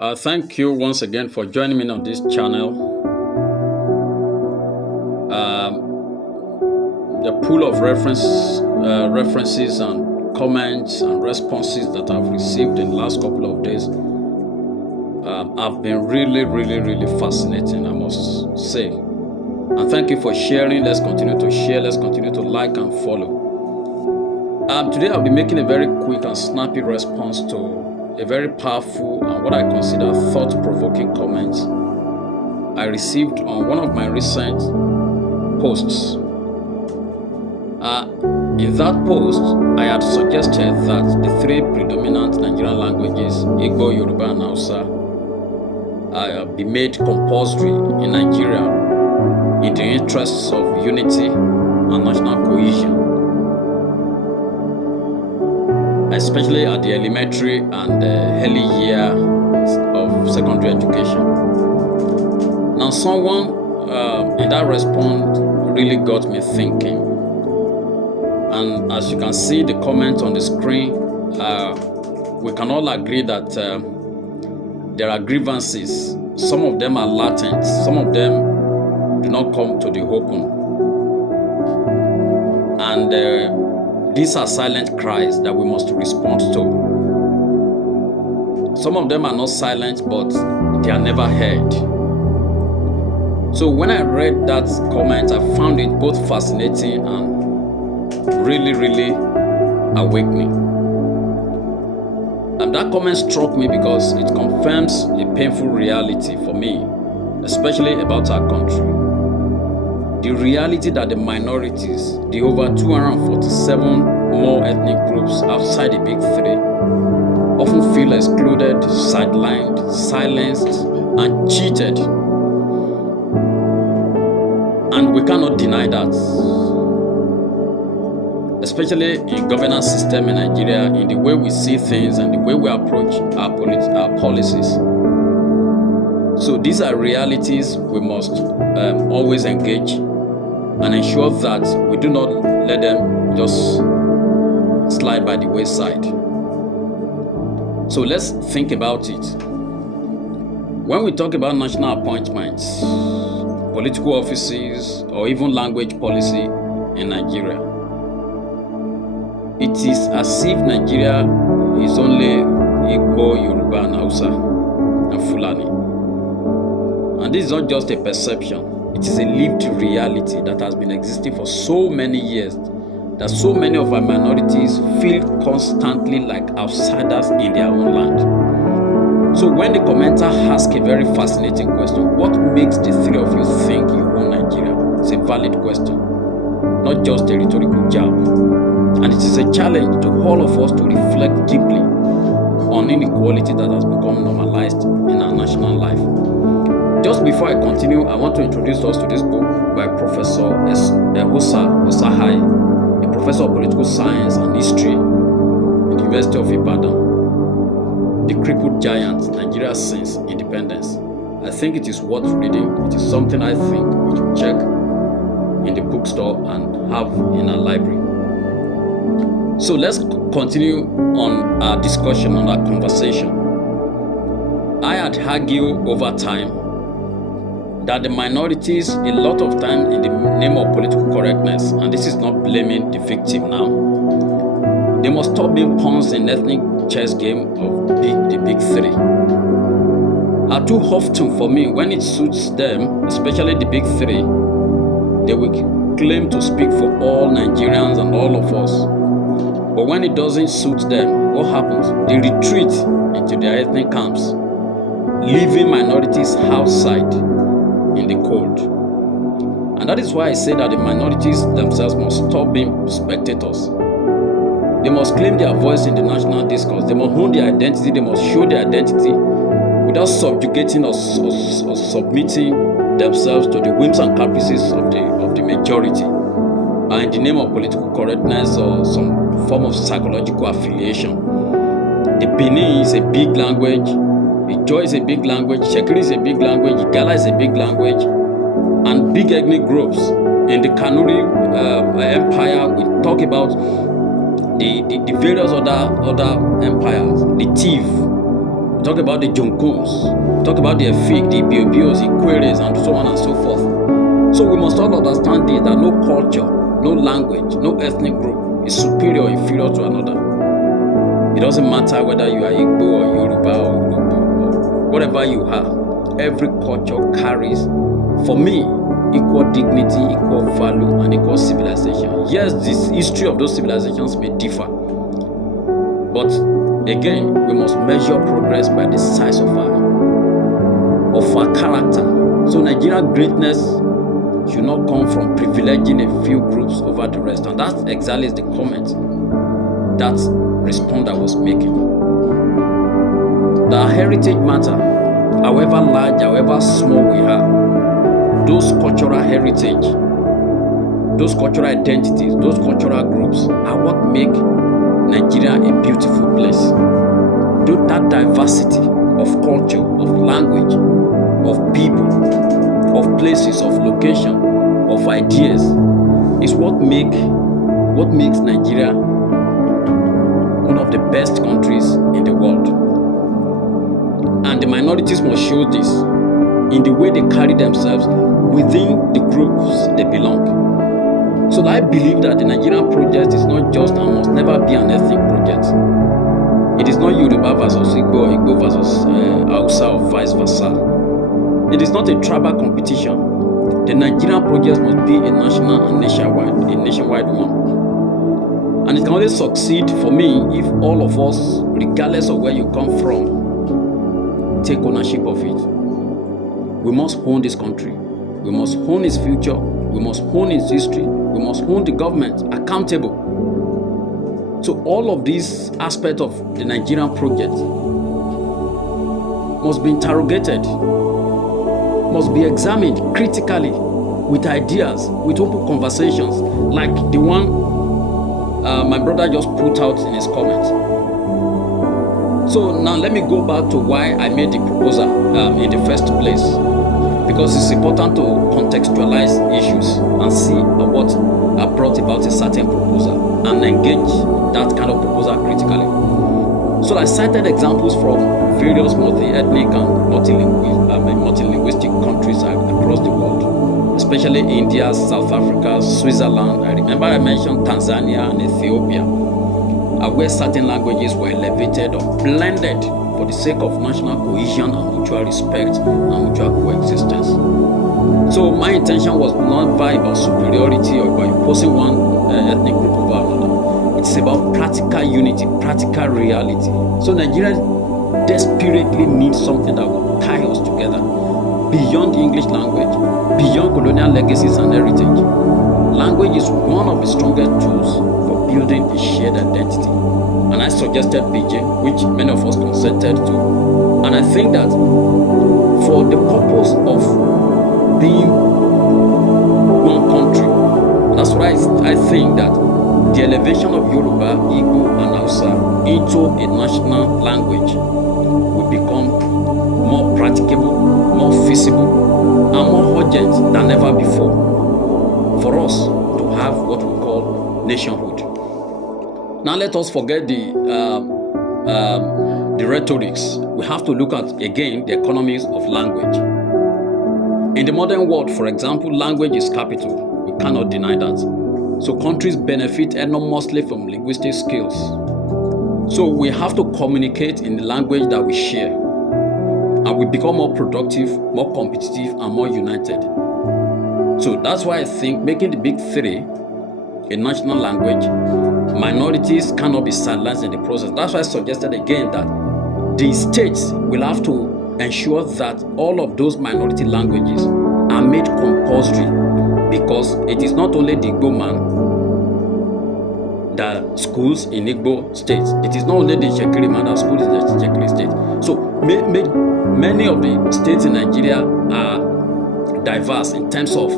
Thank you once again for joining me on this channel. The pool of references and comments and responses that I've received in the last couple of days have been really fascinating, I must say. And thank you for sharing. Let's continue to share. Let's continue to like and follow. Today I'll be making a very quick and snappy response to a very powerful and what I consider thought-provoking comments I received on one of my recent posts. In that post, I had suggested that the three predominant Nigerian languages, Igbo, Yoruba, and Hausa, be made compulsory in Nigeria in the interests of unity and national cohesion, especially at the elementary and early year of secondary education. Now, someone in that response really got me thinking. And as you can see the comment on the screen, we can all agree that there are grievances. Some of them are latent. Some of them do not come to the open. And these are silent cries that we must respond to. Some of them are not silent, but they are never heard. So when I read that comment, I found it both fascinating and really awakening. And that comment struck me because it confirms a painful reality for me, especially about our country. The reality that the minorities, the over 247 more ethnic groups outside the big three, often feel excluded, sidelined, silenced, and cheated. And we cannot deny that. Especially in governance system in Nigeria, in the way we see things and the way we approach our policies. So these are realities we must always engage and ensure that we do not let them just slide by the wayside. So let's think about it. When we talk about national appointments, political offices, or even language policy in Nigeria, it is as if Nigeria is only Igbo, Yoruba, and Hausa, and Fulani. And this is not just a perception, it is a lived reality that has been existing for so many years, that so many of our minorities feel constantly like outsiders in their own land. So when the commenter asks a very fascinating question, what makes the three of you think you own Nigeria? It's a valid question, not just a rhetorical jab. And it is a challenge to all of us to reflect deeply on inequality that has become normalized in our national life. Just before I continue, I want to introduce us to this book by Professor Ehosa Osahai, a professor of political science and history in the University of Ibadan, The Crippled Giant, Nigeria Since Independence. I think it is worth reading. It is something I think we should check in the bookstore and have in our library. So let's continue on our discussion, on our conversation. I had argued over time that the minorities, a lot of time in the name of political correctness, and this is not blaming the victim now, they must stop being pawns in ethnic chess game of the big three. Too often for me, when it suits them, especially the big three, they will claim to speak for all Nigerians and all of us. But when it doesn't suit them, what happens? They retreat into their ethnic camps, leaving minorities outside in the cold. And that is why I say that the minorities themselves must stop being spectators. They must claim their voice in the national discourse. They must own their identity. They must show their identity without subjugating or submitting themselves to the whims and caprices of the majority, in the name of political correctness or some form of psychological affiliation. The Benin is a big language, the Joy is a big language, Shekiri is a big language, Igala is a big language, and big ethnic groups. In the Kanuri Empire, we talk about the various other empires, the Tiv, we talk about the Jonkos, we talk about the Efik, the Biobios, the Queries, and so on and so forth. So we must all understand this, that no culture, no language, no ethnic group is superior or inferior to another. It doesn't matter whether you are Igbo or Yoruba or Igbo or whatever you are. Every culture carries, for me, equal dignity, equal value, and equal civilization. Yes, this history of those civilizations may differ, but again, we must measure progress by the size of our character. So Nigerian greatness should not come from privileging a few groups over the rest, and that exactly is the comment that responder was making. The heritage matter, however large, however small we are, those cultural heritage, those cultural identities, those cultural groups are what make Nigeria a beautiful place. That diversity of culture, of language, of people, of places, of location, of ideas is what makes Nigeria one of the best countries in the world. And the minorities must show this in the way they carry themselves within the groups they belong. So I believe that the Nigerian project is not just and must never be an ethnic project. It is not Yoruba versus Igbo or Igbo versus Hausa or vice versa. It is not a tribal competition. The Nigerian project must be a national and nationwide one. And it can only succeed for me if all of us, regardless of where you come from, take ownership of it. We must own this country. We must own its future. We must own its history. We must own the government accountable. So all of these aspects of the Nigerian project must be interrogated, must be examined critically with ideas, with open conversations, like the one my brother just put out in his comments. So now let me go back to why I made the proposal in the first place, because it's important to contextualize issues and see what brought about a certain proposal and engage that kind of proposal critically. So I cited examples from various multi-ethnic and multilinguistic countries across the world, especially India, South Africa, Switzerland. I remember I mentioned Tanzania and Ethiopia, where certain languages were elevated or blended for the sake of national cohesion and mutual respect and mutual coexistence. So my intention was not about superiority or by imposing one ethnic group over another. It's about practical unity, practical reality. So Nigeria desperately needs something that will tie us together beyond the English language, beyond colonial legacies and heritage. Language is one of the strongest tools for building a shared identity. And I suggested PJ, which many of us consented to. And I think that for the purpose of being one country, that's why I think that the elevation of Yoruba, Igbo, and Hausa into a national language will become more practicable, more feasible, and more urgent than ever before for us to have what we call nationhood. Now let us forget the rhetorics. We have to look at, again, the economies of language. In the modern world, for example, language is capital. We cannot deny that. So countries benefit enormously from linguistic skills. So we have to communicate in the language that we share, and we become more productive, more competitive, and more united. So that's why I think making the big three a national language, minorities cannot be silenced in the process. That's why I suggested again that the states will have to ensure that all of those minority languages are made compulsory, because it is not only the Igbo man that schools in Igbo states. It is not only the Shekiri man that schools in the Shekiri state. So many of the states in Nigeria are diverse in terms of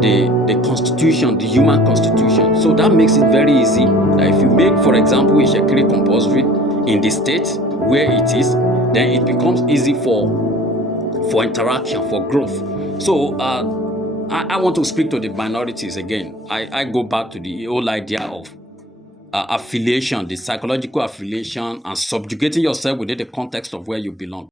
the constitution, the human constitution. So that makes it very easy that if you make, for example, a Shekiri compulsory in the state where it is, then it becomes easy for interaction, for growth. So I want to speak to the minorities again. I go back to the whole idea of affiliation, the psychological affiliation, and subjugating yourself within the context of where you belong.